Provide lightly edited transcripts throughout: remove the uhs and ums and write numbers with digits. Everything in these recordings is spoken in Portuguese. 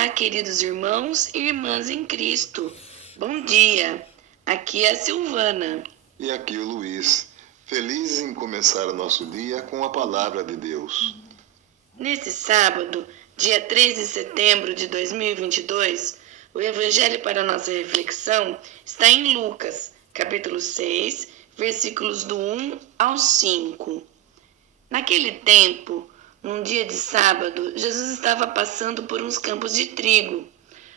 Olá, queridos irmãos e irmãs em Cristo. Bom dia. Aqui é a Silvana. E aqui o Luiz, felizes em começar o nosso dia com a palavra de Deus. Nesse sábado, dia 3 de setembro de 2022, o evangelho para nossa reflexão está em Lucas, capítulo 6, versículos do 1 ao 5. Naquele tempo, num dia de sábado, Jesus estava passando por uns campos de trigo.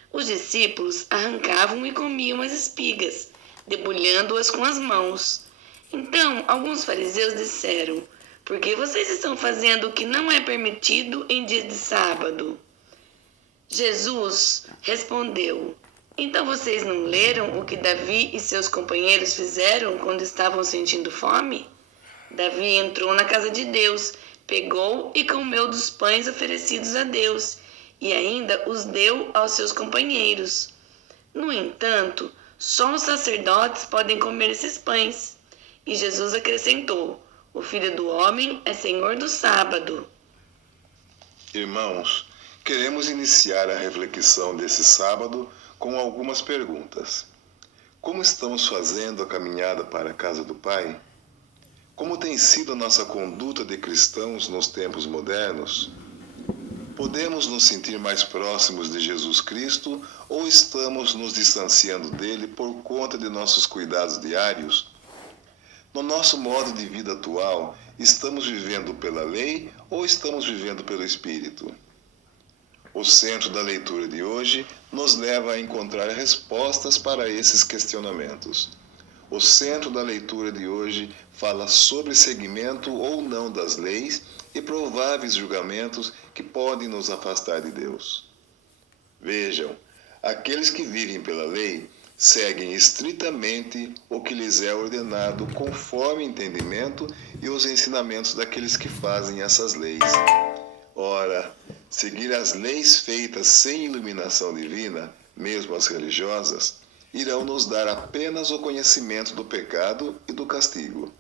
Os discípulos arrancavam e comiam as espigas, debulhando-as com as mãos. Então, alguns fariseus disseram: "Por que vocês estão fazendo o que não é permitido em dia de sábado?" Jesus respondeu: "Então vocês não leram o que Davi e seus companheiros fizeram quando estavam sentindo fome? Davi entrou na casa de Deus, pegou e comeu dos pães oferecidos a Deus, e ainda os deu aos seus companheiros. No entanto, só os sacerdotes podem comer esses pães." E Jesus acrescentou: "O Filho do Homem é Senhor do sábado." Irmãos, queremos iniciar a reflexão desse sábado com algumas perguntas. Como estamos fazendo a caminhada para a casa do Pai? Como tem sido a nossa conduta de cristãos nos tempos modernos? Podemos nos sentir mais próximos de Jesus Cristo ou estamos nos distanciando dele por conta de nossos cuidados diários? No nosso modo de vida atual, estamos vivendo pela lei ou estamos vivendo pelo Espírito? O centro da leitura de hoje nos leva a encontrar respostas para esses questionamentos. O centro da leitura de hoje fala sobre seguimento ou não das leis e prováveis julgamentos que podem nos afastar de Deus. Vejam, aqueles que vivem pela lei seguem estritamente o que lhes é ordenado conforme o entendimento e os ensinamentos daqueles que fazem essas leis. Ora, seguir as leis feitas sem iluminação divina, mesmo as religiosas, irão nos dar apenas o conhecimento do pecado e do castigo.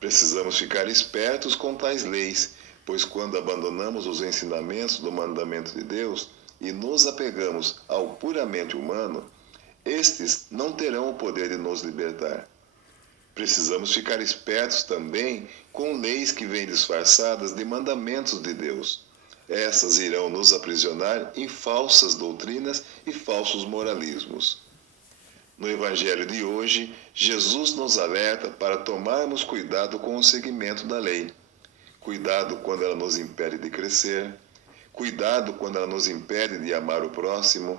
Precisamos ficar espertos com tais leis, pois quando abandonamos os ensinamentos do mandamento de Deus e nos apegamos ao puramente humano, estes não terão o poder de nos libertar. Precisamos ficar espertos também com leis que vêm disfarçadas de mandamentos de Deus. Essas irão nos aprisionar em falsas doutrinas e falsos moralismos. No Evangelho de hoje, Jesus nos alerta para tomarmos cuidado com o seguimento da lei. Cuidado quando ela nos impede de crescer. Cuidado quando ela nos impede de amar o próximo.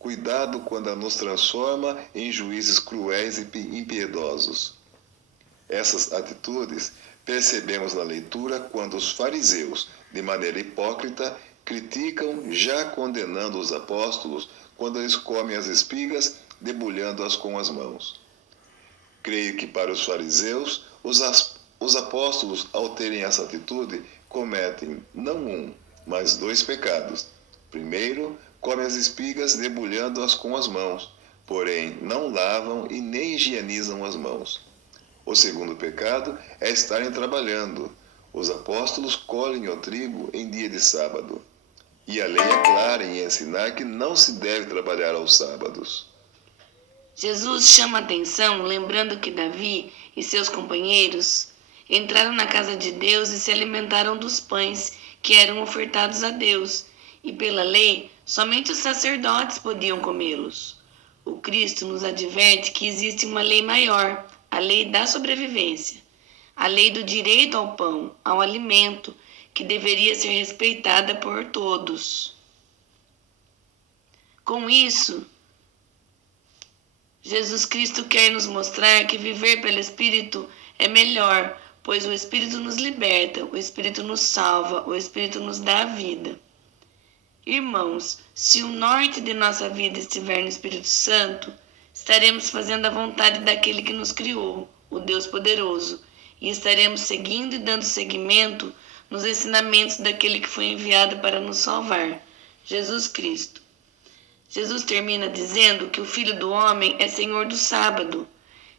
Cuidado quando ela nos transforma em juízes cruéis e impiedosos. Essas atitudes percebemos na leitura quando os fariseus, de maneira hipócrita, criticam, já condenando os apóstolos quando eles comem as espigas, debulhando-as com as mãos. Creio que para os fariseus, os apóstolos, ao terem essa atitude, cometem não um, mas dois pecados. Primeiro, comem as espigas debulhando-as com as mãos, porém não lavam e nem higienizam as mãos. O segundo pecado é estarem trabalhando. Os apóstolos colhem o trigo em dia de sábado. E a lei é clara em ensinar que não se deve trabalhar aos sábados. Jesus chama a atenção lembrando que Davi e seus companheiros entraram na casa de Deus e se alimentaram dos pães que eram ofertados a Deus, e pela lei somente os sacerdotes podiam comê-los. O Cristo nos adverte que existe uma lei maior, a lei da sobrevivência, a lei do direito ao pão, ao alimento, que deveria ser respeitada por todos. Com isso, Jesus Cristo quer nos mostrar que viver pelo Espírito é melhor, pois o Espírito nos liberta, o Espírito nos salva, o Espírito nos dá a vida. Irmãos, se o norte de nossa vida estiver no Espírito Santo, estaremos fazendo a vontade daquele que nos criou, o Deus poderoso, e estaremos seguindo e dando seguimento nos ensinamentos daquele que foi enviado para nos salvar, Jesus Cristo. Jesus termina dizendo que o Filho do Homem é Senhor do sábado.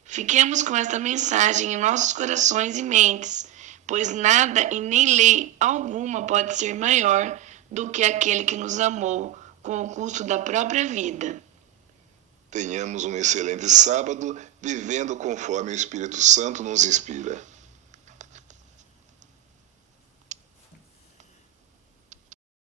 Fiquemos com esta mensagem em nossos corações e mentes, pois nada e nem lei alguma pode ser maior do que aquele que nos amou, com o custo da própria vida. Tenhamos um excelente sábado, vivendo conforme o Espírito Santo nos inspira.